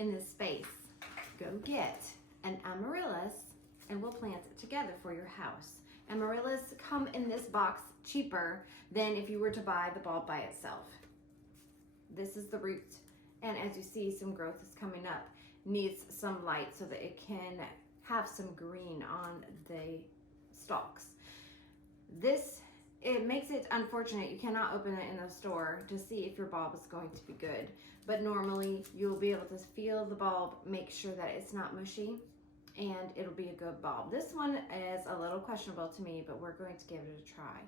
in this space, go get an Amaryllis and we'll plant it together for your house. Amaryllis come in this box cheaper than if you were to buy the bulb by itself. This is the root, and as you see, some growth is coming up. Needs some light so that it can have some green on the stalks. It makes it unfortunate you cannot open it in the store to see if your bulb is going to be good, but normally you'll be able to feel the bulb, make sure that it's not mushy, and it'll be a good bulb. This one is a little questionable to me, but we're going to give it a try.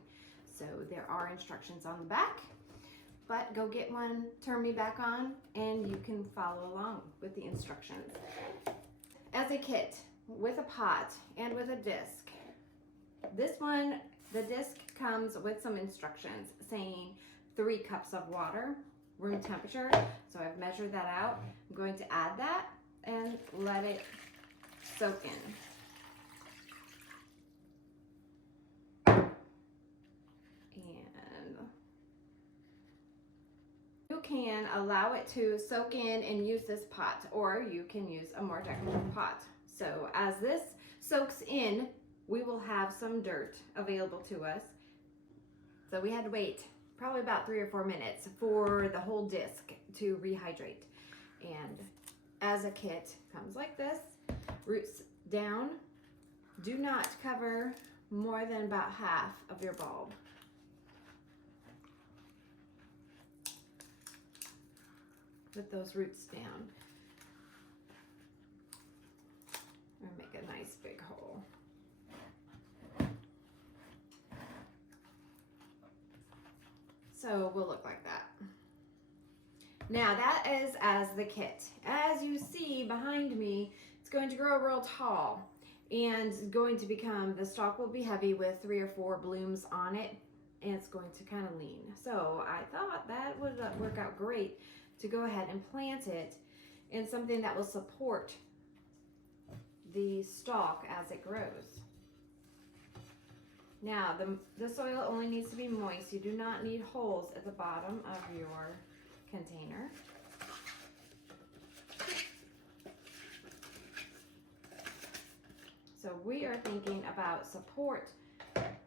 So there are instructions on the back, but go get one, turn me back on, and you can follow along with the instructions. As a kit, with a pot and with a disc, this one, the disc comes with some instructions saying 3 cups of water, room temperature. So I've measured that out. I'm going to add that and let it soak in. And you can allow it to soak in and use this pot, or you can use a more decorative pot. So as this soaks in, we will have some dirt available to us. So we had to wait probably about 3 or 4 minutes for the whole disc to rehydrate. And as a kit, comes like this, roots down. Do not cover more than about half of your bulb. Put those roots down and make a nice big hole. So we'll look like that. Now that is as the kit. As you see behind me, it's going to grow real tall and going to become, the stalk will be heavy with 3 or 4 blooms on it, and it's going to kind of lean. So I thought that would work out great to go ahead and plant it in something that will support the stalk as it grows. Now the soil only needs to be moist. You do not need holes at the bottom of your container. So we are thinking about support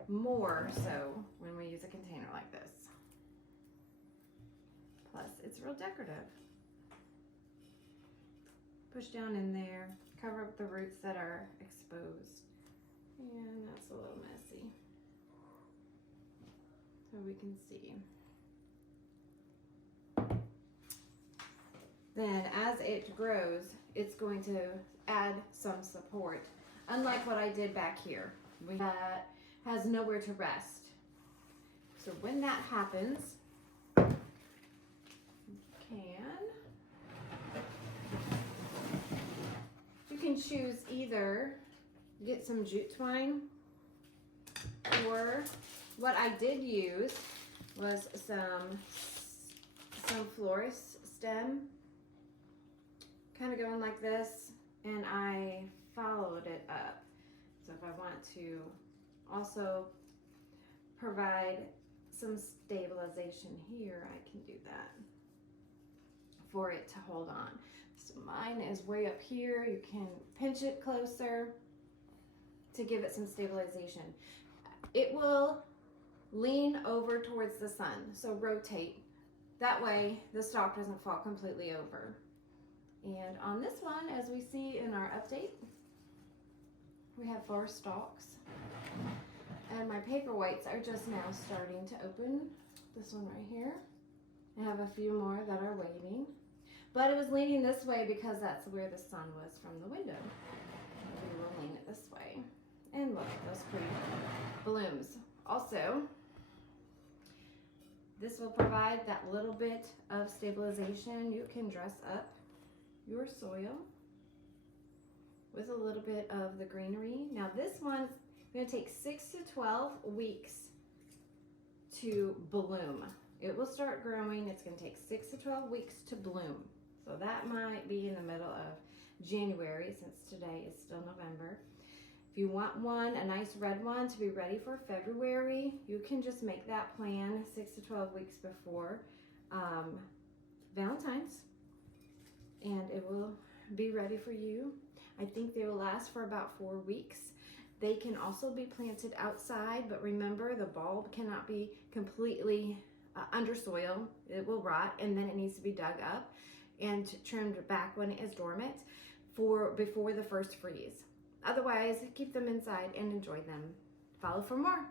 more so when we use a container like this. Plus it's real decorative. Push down in there, cover up the roots that are exposed. And that's a little messy. So we can see. Then as it grows, it's going to add some support. Unlike what I did back here, that has nowhere to rest. So when that happens, you can choose either get some jute twine, or what I did use was some florist stem, kind of going like this, and I followed it up. So if I want to also provide some stabilization here, I can do that for it to hold on. So mine is way up here. You can pinch it closer to give it some stabilization. It will lean over towards the sun, so rotate. That way the stalk doesn't fall completely over. And on this one, as we see in our update, we have 4 stalks. And my paperweights are just now starting to open. This one right here. I have a few more that are waiting. But it was leaning this way because that's where the sun was from the window. We will lean it this way. And look at those pretty blooms. Also, this will provide that little bit of stabilization. You can dress up your soil with a little bit of the greenery. Now this one's going to take 6 to 12 weeks to bloom. It will start growing. It's going to take 6 to 12 weeks to bloom. So that might be in the middle of January, since today is still November. If you want one, a nice red one, to be ready for February, you can just make that plan 6 to 12 weeks before Valentine's. and it will be ready for you. I think they will last for about 4 weeks. They can also be planted outside, but remember the bulb cannot be completely under soil. It will rot, and then it needs to be dug up and trimmed back when it is dormant before the first freeze. Otherwise, keep them inside and enjoy them. Follow for more.